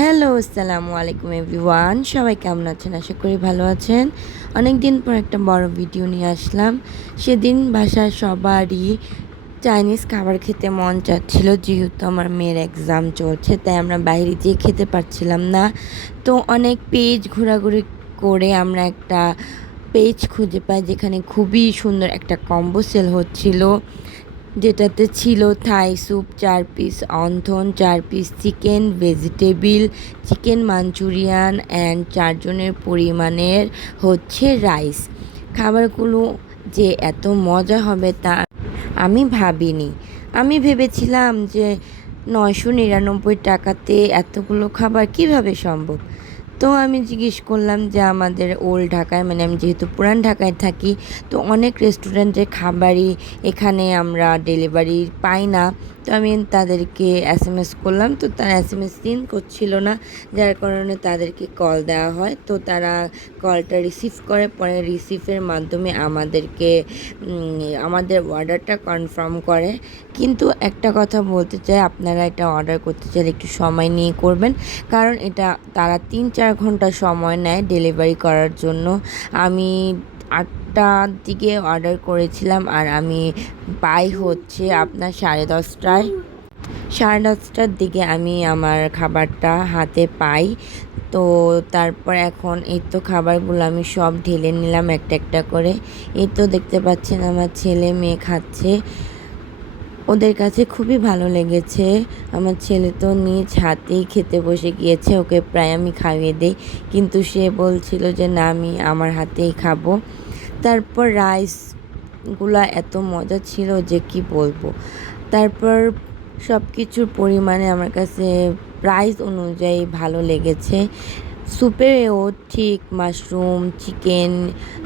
Hello, আসসালামু আলাইকুম everyone. সবাই কেমন আছেন? আশা করি ভালো আছেন। অনেক দিন পর একটা বড় ভিডিও নিয়ে আসলাম। সেদিন বাসায় সবারই চাইনিজ খাবার খেতে মন চাচ্ছিল, যেহেতু আমার মেয়ের এক্সাম চলছে, তাই আমরা বাইরে যেয়ে খেতে পারছিলাম না। তো অনেক পেজ ঘোরাঘুরি করে আমরা একটা পেজ খুঁজে পাই যেখানে খুবই সুন্দর একটা কম্বো সেল হচ্ছিল, যেটাতে ছিল Thai soup 4 piece, wonton 4 piece, chicken vegetable, chicken Manchurian and 4 জনের পরিমাণের রাইস। খাবারগুলো যে এত মজা হবে তা আমি ভাবিনি। আমি ভেবেছিলাম যে 999 টাকাতে এতগুলো খাবার কিভাবে সম্ভব। তো আমি জিজ্ঞেস করলাম যে আমাদের ওল্ড ঢাকায়, মানে আমি যেহেতু পুরান ঢাকায় থাকি, তো অনেক রেস্টুরেন্টের খাবারই এখানে আমরা ডেলিভারি পাই না। তো আমি তাদেরকে এসএমএস করলাম, তো তারা এসএমএস সিন করছিল না, যার কারণে তাদেরকে কল দেওয়া হয়। তো তারা কলটা রিসিভ করে, পরে রিসিভের মাধ্যমে আমাদেরকে আমাদের অর্ডারটা কনফার্ম করে। কিন্তু একটা কথা বলতে চাই, আপনারা এটা অর্ডার করতে চাইলে একটু সময় নিয়ে করবেন, কারণ এটা তারা 3-4 ঘন্টা সময় নেয় ডেলিভারি করার জন্য। আমি 8টার দিকে অর্ডার করেছিলাম আর আমি পাই আপনার 10:30টায়। 10:30টার দিকে আমি আমার খাবারটা হাতে পাই। তো তারপর এখন এই তো খাবারগুলো আমি সব ঢেলে নিলাম একটা একটা করে। এই তো দেখতে পাচ্ছেন আমার ছেলে মেয়ে খাচ্ছে, ওদের কাছে খুবই ভালো লেগেছে। আমার ছেলে তো নিজ হাতেই খেতে বসে গিয়েছে, ওকে প্রায় আমি খাইয়ে দিই, কিন্তু সে বলছিল যে না, আমি আমার হাতেই খাবো। তারপর রাইসগুলা এত মজা ছিল যে কি বলবো। তারপর সব কিছুর পরিমাণে আমার কাছে প্রাইস অনুযায়ী ভালো লেগেছে। স্যুপেও ঠিক মাশরুম, চিকেন,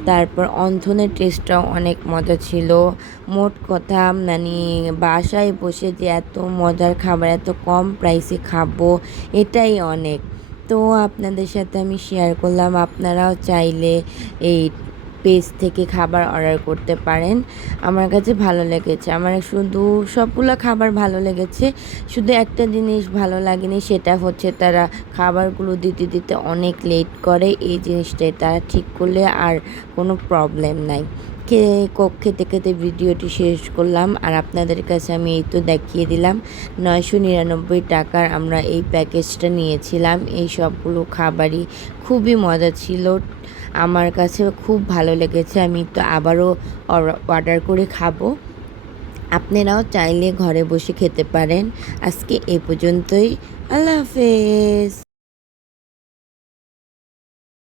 তারপর অন্থনের টেস্টটাও অনেক মজা ছিল। মোট কথা মানে বাসায় বসে যে এত মজার খাবার এত কম প্রাইসে খাবো, এটাই অনেক। তো আপনাদের সাথে আমি শেয়ার করলাম, আপনারাও চাইলে এই পেজ থেকে খাবার অর্ডার করতে পারেন। আমার কাছে ভালো লেগেছে, আমার শুধু সবগুলো খাবার ভালো লেগেছে, শুধু একটা জিনিস ভালো লাগেনি, সেটা হচ্ছে তারা খাবারগুলো দিতে দিতে অনেক লেট করে। এই জিনিসটাই তারা ঠিক করলে আর কোনো প্রবলেম নাই। খেতে খেতে ভিডিওটি শেষ করলাম, আর আপনাদের কাছে আমি এই তো দেখিয়ে দিলাম 999 টাকার আমরা এই প্যাকেজটা নিয়েছিলাম। এই সবগুলো খাবারই খুবই মজা ছিল, আমার কাছে খুব ভালো লেগেছে। আমি তো আবারও অর্ডার করে খাবো। আপনারাও চাইলে ঘরে বসে খেতে পারেন। আজকে এই পর্যন্তই। আল্লাহ হাফেজ।